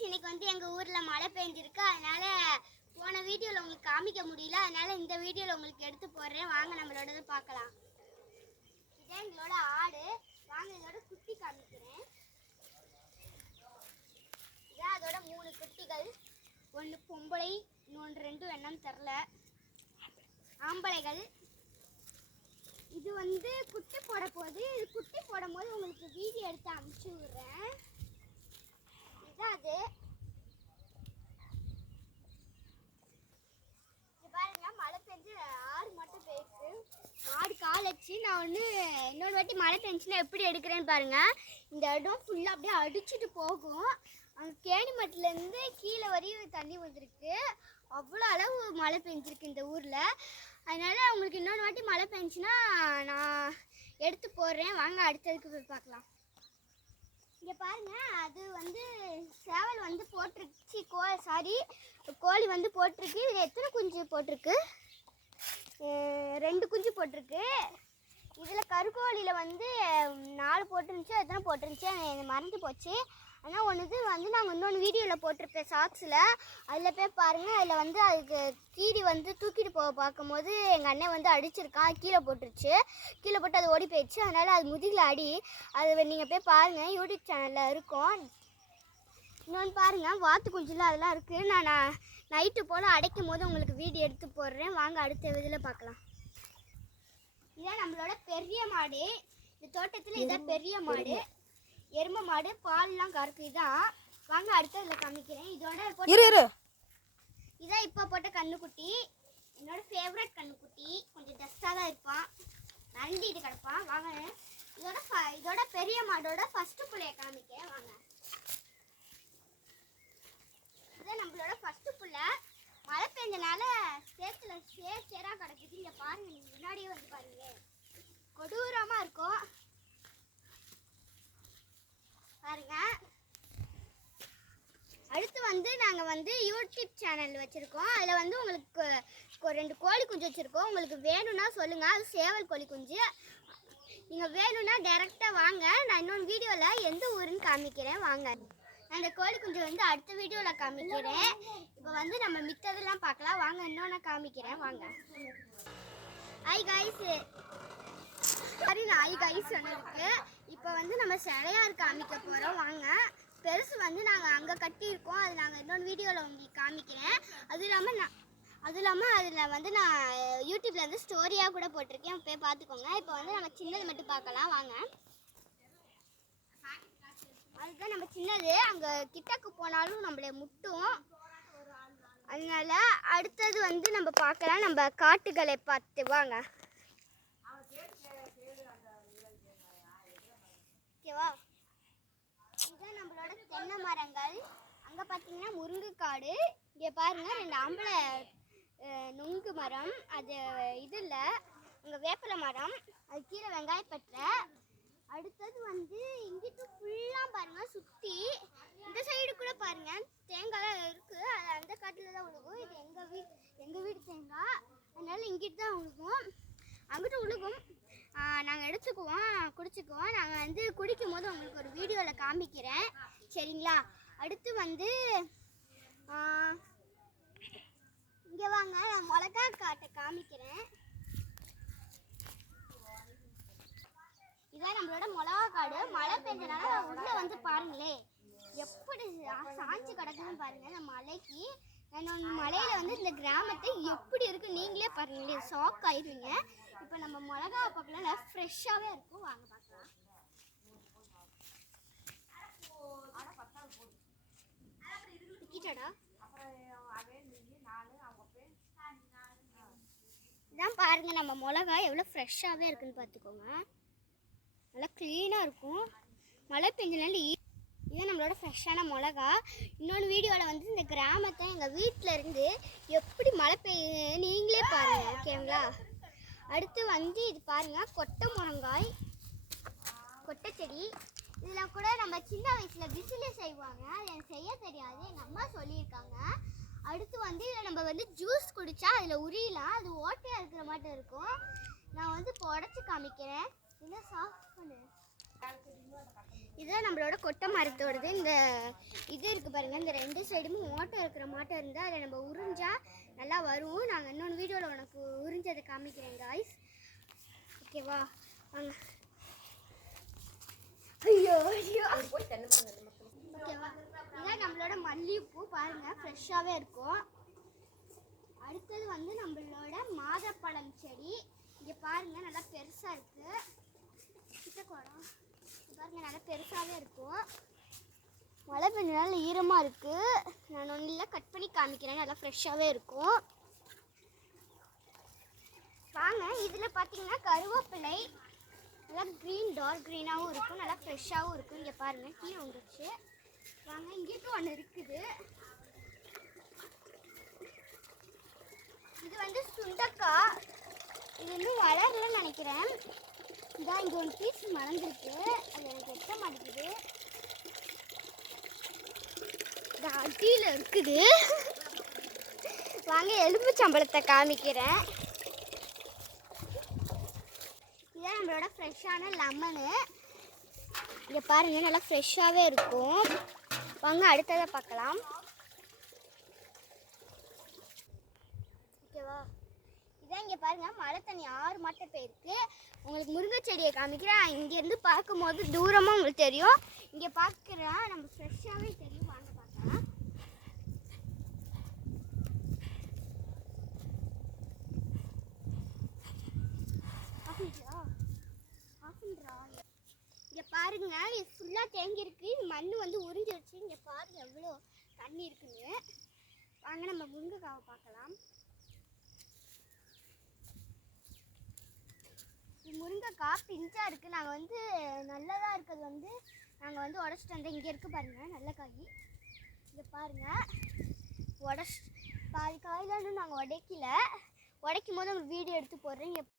Guys இன்னைக்கு வந்து எங்க ஊர்ல மழை பெஞ்சிருக்கு. அதனால போன வீடியோல உங்களுக்கு காமிக்க முடியல. அதனால இந்த வீடியோல உங்களுக்கு எடுத்து போடுறேன். வாங்க நம்மளோடத பார்க்கலாம். இதான் எங்களோட ஆடு. வாங்க இதோட குட்டி காமிக்கிறேன். இதான் அதோட 3 குட்டிகள். ஒன்னு பொம்பளை, இன்னொன்று ரெண்டும் என்னன்னு தெரியல. ஆம்பளைகள். இது வந்து குட்டி போட போகுது. இது குட்டி போடும்போது உங்களுக்கு வீடியோ எடுத்து அனுப்பிச்சு விடுறேன். இதான் அது. பாருங்க மழை பெஞ்சு ஆடு மட்டும் போயிருக்கு. ஆடு கால் வச்சு நான் வந்து இன்னொரு வாட்டி மழை பெஞ்சுன்னா எப்படி எடுக்கிறேன்னு பாருங்க. இந்த இடம் ஃபுல்லாக அப்படியே அடிச்சுட்டு போகும். அங்கே கேணிமட்டிலேருந்து கீழே வரையும் தண்ணி வந்துருக்கு. அவ்வளோ அளவு மழை பெஞ்சிருக்கு இந்த ஊரில். அதனால் உங்களுக்கு இன்னொரு வாட்டி மழை பெஞ்சுன்னா நான் எடுத்து போடுறேன். வாங்க அடுத்ததுக்கு போய் பார்க்கலாம். இங்கே பாருங்க, அது வந்து சேவல் வந்து போட்டிருச்சு. கோழி வந்து போட்டிருக்கு. இது எத்தனை குஞ்சு போட்டிருக்கு? 2 குஞ்சு போட்டிருக்கு. இதில் கருக்கோழியில் வந்து 4 போட்டுருந்துச்சு. எத்தனை போட்டுருந்துச்சு எனக்கு மறந்து போச்சு. ஆனால் ஒன்று வந்து நாங்கள் இன்னொன்று வீடியோவில் போட்டிருப்பேன் ஷார்ட்ஸில். அதில் போய் பாருங்கள். அதில் வந்து அதுக்கு கீரி வந்து தூக்கிட்டு போக பார்க்கும்போது எங்கள் அண்ணன் வந்து அடிச்சிருக்கான். கீழே போட்டுருச்சு. கீழே போட்டு அது ஓடி போயிடுச்சு. அதனால் அது முதுகில் அடி. அது நீங்கள் போய் பாருங்கள், யூடியூப் சேனலில் இருக்கும். இன்னொன்று பாருங்கள், வாத்து குஞ்சுலாம் அதெல்லாம் இருக்குது. நான் நைட்டு போல் அடைக்கும் போது உங்களுக்கு வீடியோ எடுத்து போடுறேன். வாங்க அடுத்த இதில் பார்க்கலாம். இதான் நம்மளோட பெரிய மாடு. இந்த தோட்டத்தில் இதான் பெரிய மாடு. எருமை மாடு. பால்லாம் கறக்கு. இதான் வாங்க அடுத்த இதில் காமிக்கிறேன். இதோட இதான் இப்போ போட்ட கண்ணுக்குட்டி. என்னோட ஃபேவரட் கண்ணுக்குட்டி. கொஞ்சம் டஸ்டாக தான் இருப்பான். நண்டிட்டு கிடப்பான். வாங்க இதோட பெரிய மாடோட ஃபஸ்ட்டு புள்ளைய காமிக்கிறேன். வாங்க இதான் நம்மளோட ஃபஸ்ட்டு புள்ளை. மழை பெஞ்சனால சேத்துல சேராக கிடக்குது. இங்கே பாருங்க, நீங்கள் முன்னாடியே வந்து பாருங்க, கொடூரமாக இருக்கும் பாருங்க. அடுத்து வந்து நாங்கள் வந்து யூடியூப் சேனல் வச்சுருக்கோம். அதில் வந்து உங்களுக்கு 2 கோழி குஞ்சு வச்சுருக்கோம். உங்களுக்கு வேணும்னா சொல்லுங்கள். அது சேவல் கோழி குஞ்சு. நீங்கள் வேணும்னா டைரெக்டாக வாங்க. நான் இன்னொன்று வீடியோவில் எந்த ஊருன்னு காமிக்கிறேன். வாங்க நான் இந்த கோழி குஞ்சு வந்து அடுத்த வீடியோவில் காமிக்கிறேன். இப்போ வந்து நம்ம மித்ததெல்லாம் பார்க்கலாம். வாங்க இன்னொன்று காமிக்கிறேன். வாங்க ஹாய் காய்ஸ். சரி, நான் ஹாய் காய்ஸ் சொன்னதுக்கு இப்போ வந்து நம்ம சிலையார் காமிக்க போகிறோம். வாங்க. பெருசு வந்து நாங்கள் அங்கே கட்டியிருக்கோம். அது நாங்கள் இன்னொரு வீடியோவில் உங்களுக்கு காமிக்கிறேன். அதுவும் இல்லாமல் அதில் வந்து நான் யூடியூப்பில் வந்து ஸ்டோரியாக கூட போட்டிருக்கேன். போய் பார்த்துக்கோங்க. இப்போ வந்து நம்ம சின்னது மட்டும் பார்க்கலாம். வாங்க. அதுதான் நம்ம சின்னது. அங்கே கிட்டக்கு போனாலும் நம்மளை முட்டும். அதனால அடுத்தது வந்து நம்ம பார்க்கலாம். நம்ம காட்டுகளை பார்த்து வாங்க. ஓகேவா? இதுதான் நம்மளோட தென்னை மரங்கள். அங்கே பார்த்தீங்கன்னா முருங்கைக்காடு. இங்கே பாருங்கள் 2 ஆம்பளை நுங்கு மரம். அது இது இல்லை, அங்கே வேப்பிலை மரம். அது கீழே வெங்காயப்பட்டை. அடுத்தது வந்து இங்கிட்டு ஃபுல்லாக பாருங்கள் சுற்றி. இந்த சைடு கூட பாருங்கள் தேங்காய்லாம் இருக்குது. அது அந்த காட்டில் தான் விழுகும். இது எங்கள் வீடு தேங்காய். அதனால இங்கிட்டு தான் விழுகும். அங்கிட்டு விழுகும். நாங்கள் எடுத்துக்குவோம், குடிச்சுக்குவோம். நாங்கள் வந்து குடிக்கும் போது உங்களுக்கு ஒரு வீடியோவில் காமிக்கிறேன். சரிங்களா? அடுத்து வந்து இங்கே வாங்க, நான் மிளகா காட்டை காமிக்கிறேன். இதான் நம்மளோட மிளகா காடு. மழை பெஞ்சனால உள்ளே வந்து பாருங்களே எப்படி சாஞ்சு கிடக்குன்னு பாருங்கள். இந்த மலைக்கு மலையில் வந்து இந்த கிராமத்தை எப்படி இருக்குது நீங்களே பாருங்களே, ஷாக் ஆயிடுவீங்க. இப்போ நம்ம மிளகா பார்க்கலாம், ஃப்ரெஷ்ஷாகவே இருக்கும். வாங்க பார்க்கலாம். இதான் பாருங்க, நம்ம மிளகா எவ்வளோ ஃப்ரெஷ்ஷாகவே இருக்குன்னு பார்த்துக்கோங்க. நல்லா க்ளீனாக இருக்கும். மழை பெஞ்சனால இதுதான் நம்மளோட ஃப்ரெஷ்ஷான மிளகா. இன்னொன்று வீடியோவில் வந்து இந்த கிராமத்தை எங்கள் வீட்டில் இருந்து எப்படி மழை பெய்யுது நீங்களே பாருங்கள். ஓகேங்களா? அடுத்து வந்து இது பாருங்கள், கொட்டை முருங்காய், கொட்டை செடி. இதில் கூட நம்ம சின்ன வயசில் விசிலே செய்வாங்க. அது எனக்கு செய்ய தெரியாது, எங்கள் அம்மா சொல்லியிருக்காங்க. அடுத்து வந்து இதில் நம்ம வந்து ஜூஸ் குடித்தா அதில் உரியலாம். அது ஓட்டையாக இருக்கிற மாதிரி இருக்கும். நான் வந்து இப்போ உடச்சி காமிக்கிறேன். இல்லை சாஃப்ட் பண்ணு. இதுதான் நம்மளோட கொட்டை மரத்தோடது. இந்த இது இருக்குது பாருங்கள், இந்த 2 சைடுமே ஓட்டை இருக்கிற மாட்டை இருந்தால் அதை நம்ம உறிஞ்சா நல்லா வரும். நாங்கள் இன்னொன்று வீடியோவில் உனக்கு உறிஞ்சதை காமிக்கிறேன் காய்ஸ். ஓகேவா, வாங்க. ஐயோ ஐயோ, ஓகேவா. இதான் நம்மளோட மல்லிகைப்பூ பாருங்கள், ஃப்ரெஷ்ஷாகவே இருக்கும். அடுத்தது வந்து நம்மளோட மாதுளம்பழம் செடி. இங்கே பாருங்கள், நல்லா பெருசாக இருக்குது. கிட்ட குடம் பாருங்கள், நல்லா பெருசாகவே இருக்கும். மழை பெஞ்சனால ஈரமாக இருக்குது. நான் ஒன்றில் கட் பண்ணி காமிக்கிறேன், நல்லா ஃப்ரெஷ்ஷாகவே இருக்கும். வாங்க. இதில் பார்த்தீங்கன்னா கருவேப்பிலை நல்லா க்ரீன், டார்க் க்ரீனாகவும் இருக்கும், நல்லா ஃப்ரெஷ்ஷாகவும் இருக்கும். இங்கே பாருங்கள், கீழே வந்துருச்சு. வாங்க, இங்கிட்டு ஒன்று இருக்குது. இது வந்து சுண்டக்காய். இது இன்னும் வளரலன்னு நினைக்கிறேன். இதான் இங்கே ஒன்று பீஸ் மறந்துருக்கு, அது எனக்கு எட்ட மாட்டேங்குது. இது அடியில் இருக்குது. வாங்க, எலும்புச்சம்பழத்தை காமிக்கிறேன். இதான் நம்மளோட ஃப்ரெஷ்ஷான லெமனு. இங்கே பாருங்கள், நல்லா ஃப்ரெஷ்ஷாகவே இருக்கும். வாங்க, அடுத்ததை பார்க்கலாம். ஓகேவா, இதான் இங்கே பாருங்கள், மழை தண்ணி 6 மாட்டை போயிருக்கு. உங்களுக்கு முருங்கை செடியை காமிக்கிறேன். இங்கேருந்து பார்க்கும்போது தூரமாக உங்களுக்கு தெரியும், இங்கே பார்க்குறா நம்ம ஃப்ரெஷ்ஷாகவே தெரியும். வாங்க பார்க்கலாம். இங்கே பாருங்க, இது ஃபுல்லாக தேங்கியிருக்கு. மண் வந்து உறிஞ்சிருச்சு. இங்கே பாருங்க எவ்வளோ தண்ணி இருக்குன்னு. வாங்க, நம்ம முருங்கைக்காவை பார்க்கலாம். முருங்கைக்காய் பிஞ்சாக இருக்குது. நாங்கள் வந்து நல்லதாக இருக்கிறது வந்து நாங்கள் வந்து உடச்சிட்டு வந்தோம். இங்கே இருக்குது பாருங்கள், நல்ல காய். இங்கே பாருங்கள், பாதி காயில் இன்னும் நாங்கள் உடைக்கும் போது உங்களுக்கு வீடியோ எடுத்து போடுறேன். இங்கே